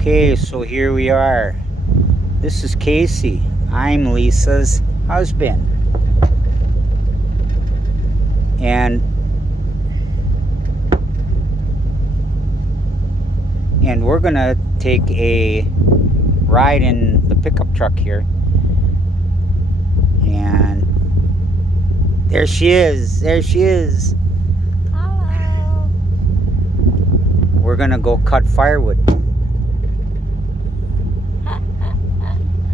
Okay, so here we are. This is Casey. I'm Lisa's husband. And we're gonna take a ride in the pickup truck here. And there she is. There she is. Hello. We're gonna go cut firewood.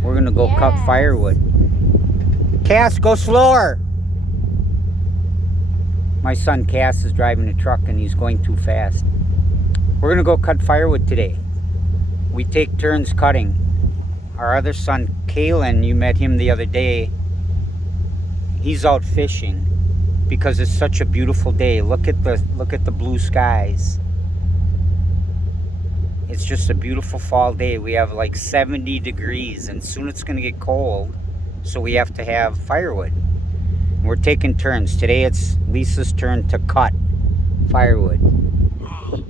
We're gonna go cut Yes. firewood. Cass, go slower. My son Cass is driving the truck and he's going too fast. We're gonna go cut firewood today. We take turns cutting. Our other son Kalen, you met him the other day. He's out fishing because it's such a beautiful day. Look at the blue skies. It's just a beautiful fall day. We have like 70 degrees and soon it's gonna get cold, so we have to have firewood. We're taking turns. Today it's Lisa's turn to cut firewood.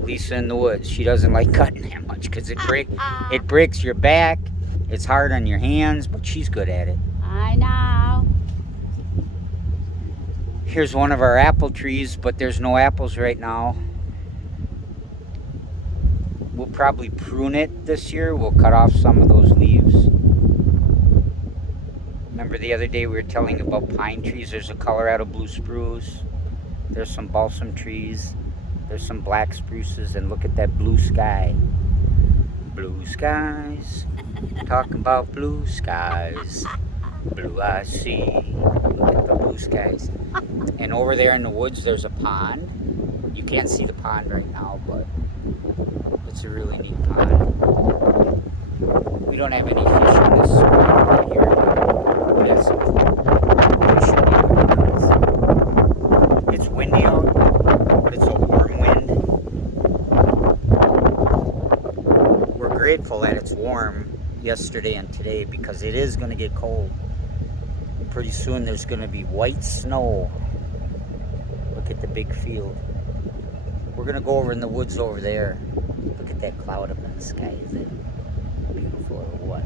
Lisa in the woods. She doesn't like cutting that much because it breaks your back. It's hard on your hands, but she's good at it. I know. Here's one of our apple trees, but there's no apples right now. We'll probably prune it this year. We'll cut off some of those leaves. Remember the other day we were telling about pine trees? There's a Colorado blue spruce. There's some balsam trees. There's some black spruces. And look at that blue sky. Blue skies. Talking about blue skies. Blue I see. Look at the blue skies. And over there in the woods there's a pond. You can't see the pond right now, but it's a really neat pond. We don't have any fish in this spot here. We have some fish in the It's windy out, but it's a warm wind. We're grateful that it's warm yesterday and today because it is going to get cold. And pretty soon there's going to be white snow. Look at the big field. We're going to go over in the woods over there. Look at that cloud up in the sky. Is it beautiful or what?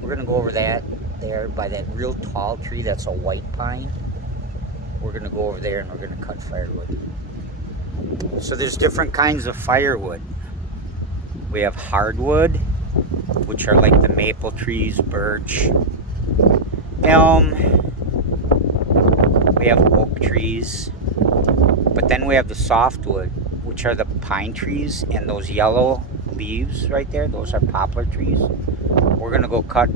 We're going to go over that there by that real tall tree that's a white pine. We're going to go over there and we're going to cut firewood. So there's different kinds of firewood. We have hardwood, which are like the maple trees, birch, elm. We have oak trees. But then we have the softwood, which are the pine trees, and those yellow leaves right there, those are poplar trees. We're gonna go cut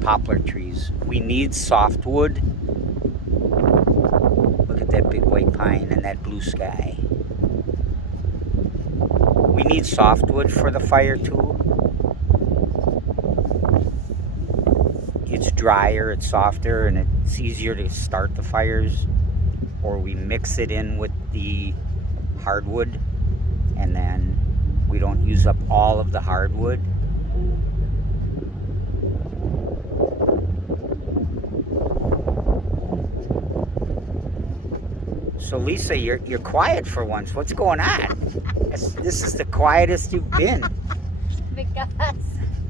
poplar trees. We need softwood. Look at that big white pine and that blue sky. We need softwood for the fire too. It's drier, it's softer, and it's easier to start the fires. Or we mix it in with the hardwood and then we don't use up all of the hardwood. So Lisa, you're quiet for once. What's going on? This is the quietest you've been. Because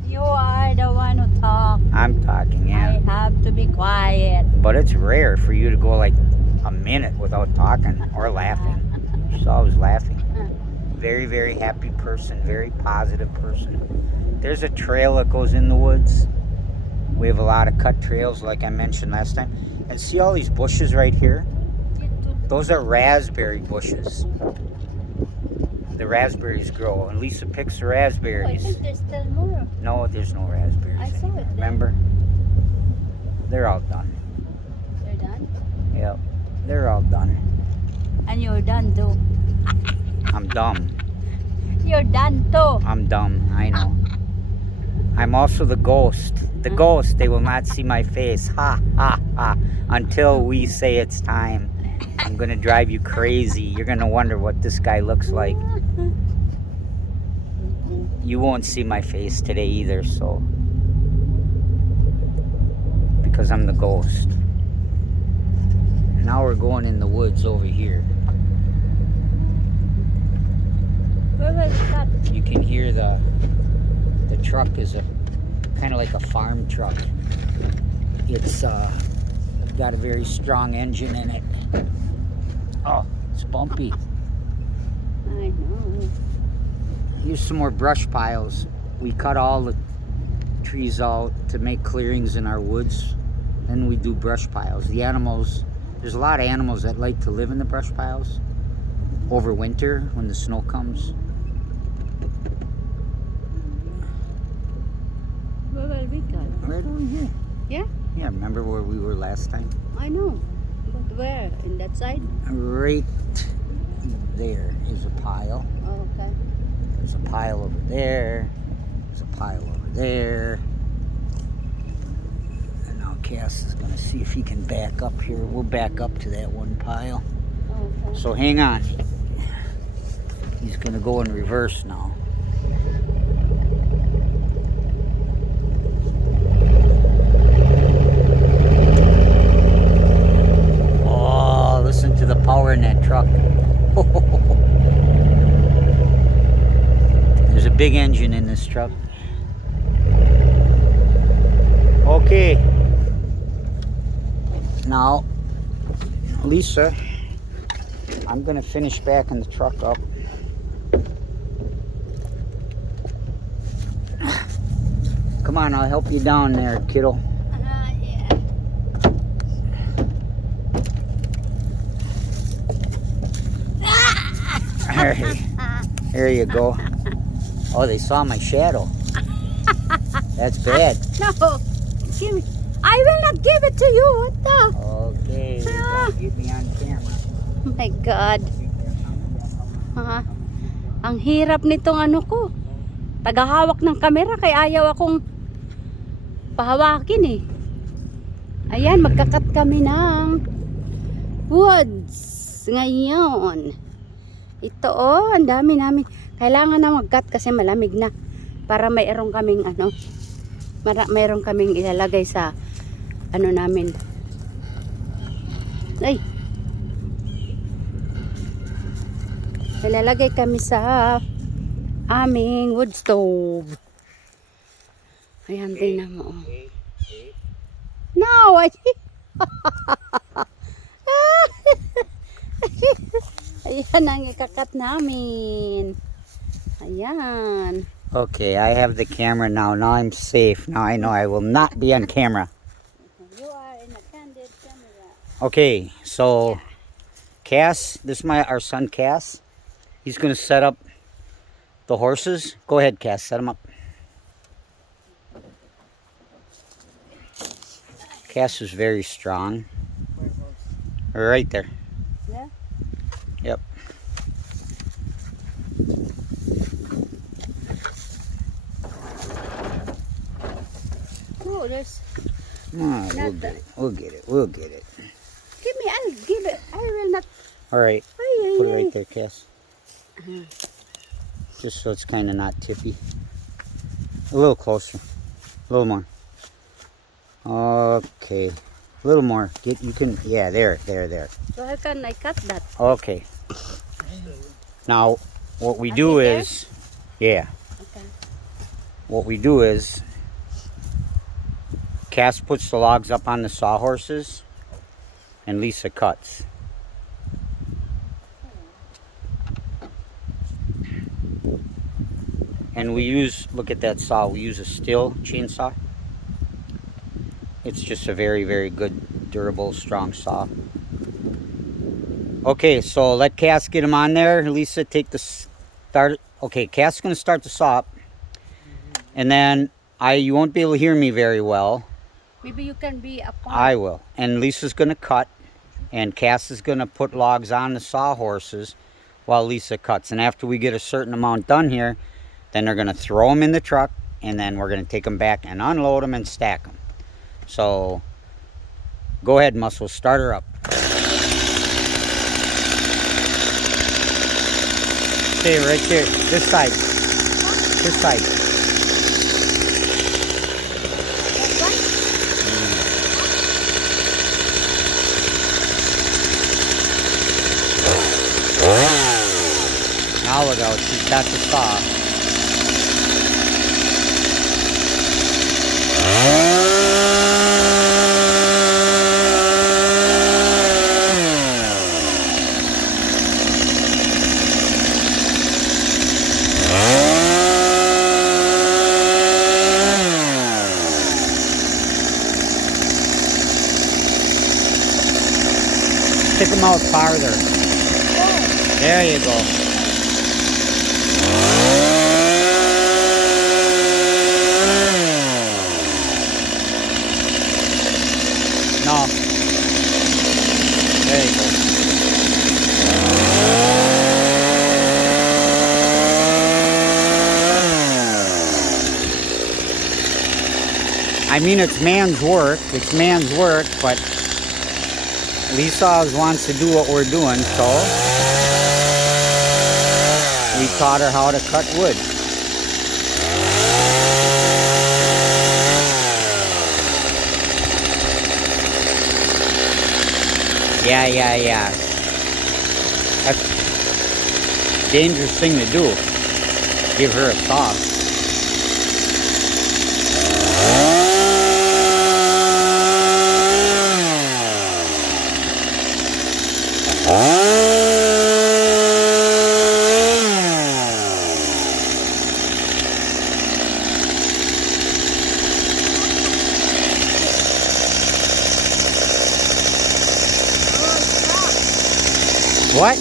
you are the one who talks. I'm talking, yeah. I have to be quiet. But it's rare for you to go like a minute without talking or laughing. She's always laughing. Very, very happy person, very positive person. There's a trail that goes in the woods. We have a lot of cut trails like I mentioned last time. And see all these bushes right here? Those are raspberry bushes. The raspberries grow and Lisa picks the Oh, I raspberries. think there's still more. No, there's no raspberries. I saw it there. Remember? They're all done. You're done? Yep, they're all done. And you're done too. I'm dumb. You're done too. I'm dumb, I know. I'm also the ghost. The ghost, they will not see my face. Ha, ha, ha. Until we say it's time. I'm gonna drive you crazy. You're gonna wonder what this guy looks like. You won't see my face today either, so. Because I'm the ghost. Now we're going in the woods over here. Where why we cut. You can hear the truck is a kind of like a farm truck. It's got a very strong engine in it. Oh, it's bumpy. I know. Here's some more brush piles. We cut all the trees out to make clearings in our woods. Then we do brush piles. The animals, there's a lot of animals that like to live in the brush piles over winter when the snow comes. Where will we cut? Right over here. Yeah? Yeah, remember where we were last time? I know. But where? In that side? Right there is a pile. Oh, okay. There's a pile over there. There's a pile over there. And now Cass is going to see if he can back up here. We'll back up to that one pile. Oh, okay. So hang on. He's going to go in reverse now. Oh, listen to the power in that truck. There's a big engine in this truck. Okay. Now, Lisa, I'm going to finish backing the truck up. Come on, I'll help you down there, kiddo. Yeah. There you go. Oh, they saw my shadow. That's bad. No, give me. I will not give it to you. What the? Okay, don't get me on camera. Oh my God. Ang hirap nitong ano ko. Tagahawak ng kamera kaya ayaw akong pahawakin eh. Ayan, magkakat kami ng woods ngayon. Ito oh, ang dami namin. Kailangan na mag-cut kasi malamig na. Para mayroon kaming ano, mayroon kaming ilalagay sa ano namin. Ay. Ilalagay kami sa aming wood stove. Ayan, tingnan mo. No, I ayan ang ikakat namin. Ayan. Okay, I have the camera now. Now I'm safe. Now I know I will not be on camera. You are in a candid camera. Okay, so Yeah. Cass, this is our son Cass. He's going to set up the horses. Go ahead, Cass, set them up. Cass is very strong. Right there. Yeah. Yep. Oh, there's. We'll get it. We'll get it. We'll get it. Give me. I'll give it. I will not. All right. Ay, Put it ay, right ay. there, Cass. Just so it's kind of not tippy. A little closer. A little more. Okay. A little more. You can. Yeah, there. So how can I cut that? Okay. Now, what we do there? is, yeah. Okay. What we do is, Cass puts the logs up on the sawhorses, and Lisa cuts. And we use, look at that saw, we use a steel chainsaw. It's just a very, very good, durable, strong saw. Okay, so let Cass get him on there. Lisa, take the start. Okay, Cass is going to start the saw up. And then you won't be able to hear me very well. Maybe you can be a part. I will. And Lisa's going to cut. And Cass is going to put logs on the sawhorses while Lisa cuts. And after we get a certain amount done here, then they're going to throw them in the truck. And then we're going to take them back and unload them and stack them. So, go ahead, Muscle. Start her up. Stay right there. This side. This side. Now look out, she's got the saw. Stick them out farther. There you go. No. There you go. I mean, it's man's work. It's man's work, but Lisa always wants to do what we're doing, so we taught her how to cut wood. Yeah. That's a dangerous thing to do. Give her a saw. What?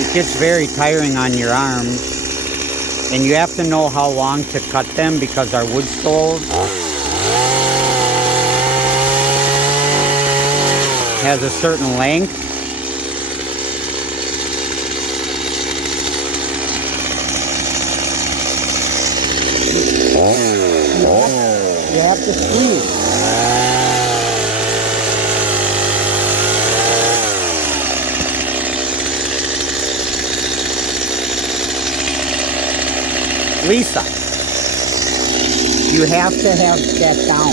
It gets very tiring on your arms, and you have to know how long to cut them because our wood stove has a certain length. You have to squeeze. Lisa, you have to have that down.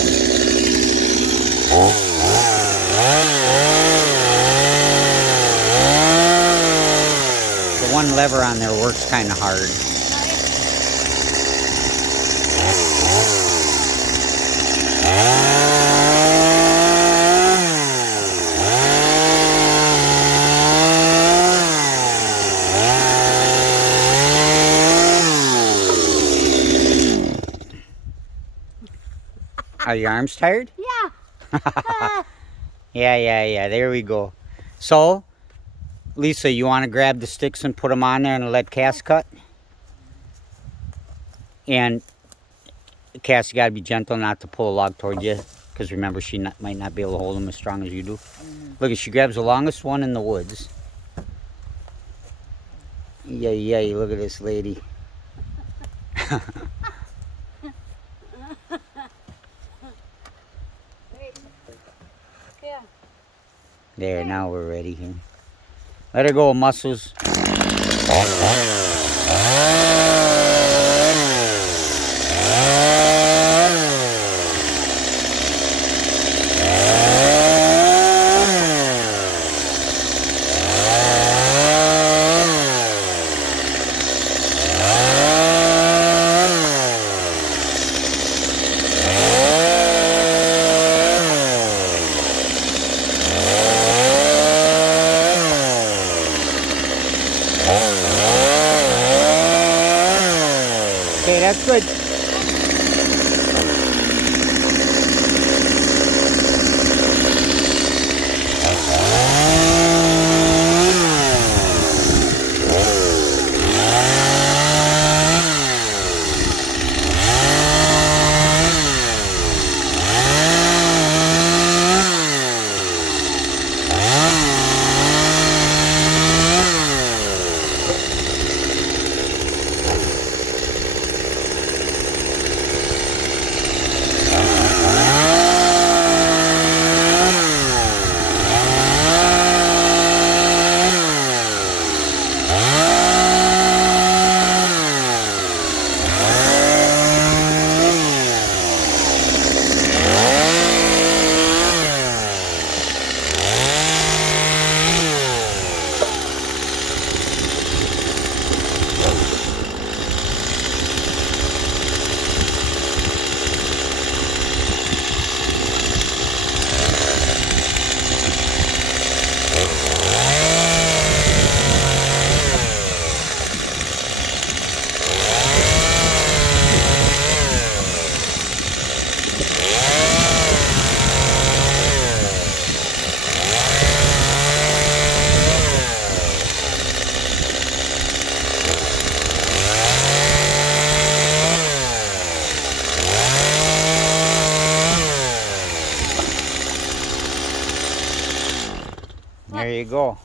The one lever on there works kind of hard. Are your arms tired? Yeah. Yeah. There we go. So, Lisa, you want to grab the sticks and put them on there and let Cass cut? And Cass, you got to be gentle not to pull a log toward you, because remember, she might not be able to hold them as strong as you do. Look, she grabs the longest one in the woods. Yeah, look at this lady. There, now we're ready here. Let her go, muscles. Okay, that's good. you go.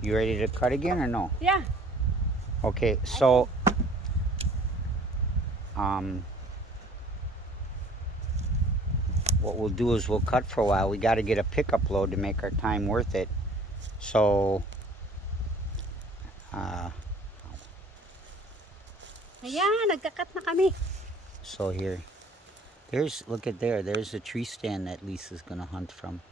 You ready to cut again or no? Yeah. Okay, so what we'll do is we'll cut for a while. We got to get a pickup load to make our time worth it. So Ayan, nagkakat na kami. so here, look at there's a tree stand that Lisa's gonna hunt from.